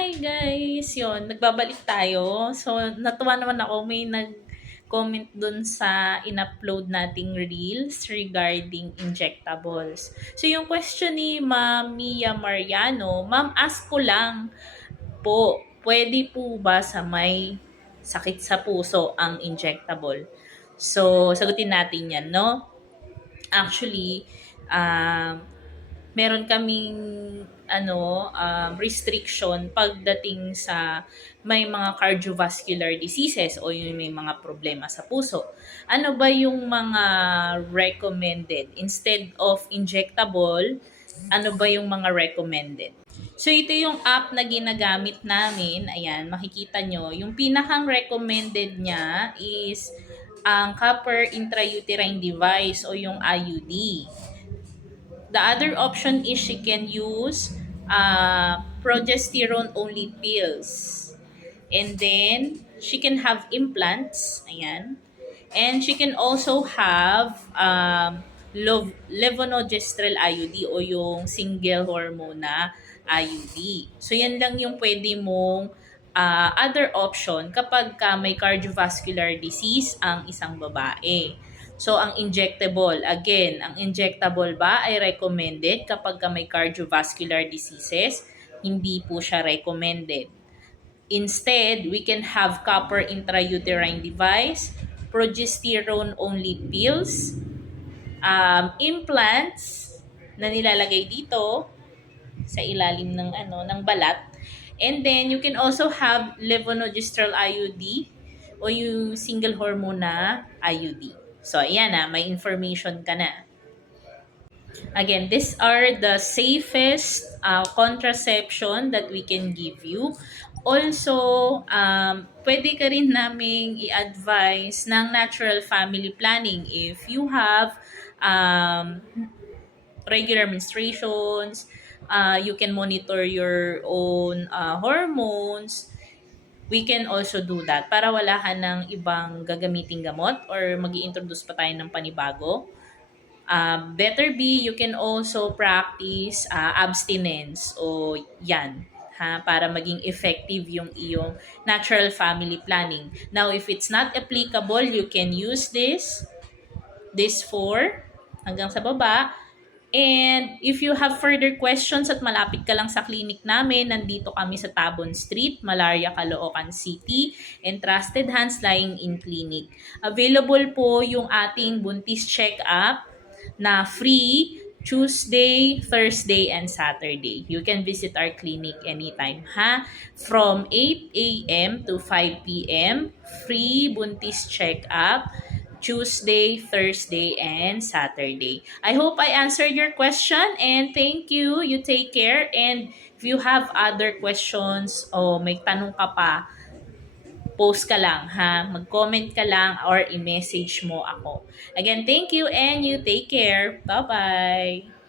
Hi guys! Yun, nagbabalik tayo. So, natuwa naman ako. May nag-comment dun sa in-upload nating reels regarding injectables. So, yung question ni Ma'am Mia Mariano, Ma'am, ask ko lang po, pwede po ba sa may sakit sa puso ang injectable? So, sagutin natin yan, no? Actually, um, meron kaming ano um, restriction pagdating sa may mga cardiovascular diseases o yung may mga problema sa puso. Ano ba yung mga recommended instead of injectable? Ano ba yung mga recommended? So ito yung app na ginagamit namin. Ayan, makikita nyo. Yung pinakang recommended niya is ang copper intrauterine device o yung IUD. The other option is she can use uh, progesterone only pills. And then, she can have implants. Ayan. And she can also have um, lev- levonorgestrel IUD o yung single hormone na IUD. So, yan lang yung pwede mong uh, other option kapag ka may cardiovascular disease ang isang babae. So, ang injectable, again, ang injectable ba ay recommended kapag ka may cardiovascular diseases? Hindi po siya recommended. Instead, we can have copper intrauterine device, progesterone only pills, um, implants na nilalagay dito sa ilalim ng ano ng balat. And then you can also have levonorgestrel IUD o yung single hormone na IUD. So, ayan na, may information ka na. Again, these are the safest uh, contraception that we can give you. Also, um, pwede ka rin naming i-advise ng natural family planning if you have um, regular menstruations, uh, you can monitor your own uh, hormones, we can also do that para wala ka ng ibang gagamiting gamot or mag introduce pa tayo ng panibago. Uh, better be, you can also practice uh, abstinence o yan ha, para maging effective yung iyong natural family planning. Now, if it's not applicable, you can use this, this for hanggang sa baba, And if you have further questions at malapit ka lang sa clinic namin, nandito kami sa Tabon Street, Malaria, Caloocan City, and Trusted Hands Lying in Clinic. Available po yung ating buntis check-up na free Tuesday, Thursday, and Saturday. You can visit our clinic anytime, ha? From 8 a.m. to 5 p.m., free buntis check-up Tuesday, Thursday, and Saturday. I hope I answered your question and thank you. You take care and if you have other questions o may tanong ka pa, post ka lang ha. Mag-comment ka lang or i-message mo ako. Again, thank you and you take care. Bye-bye!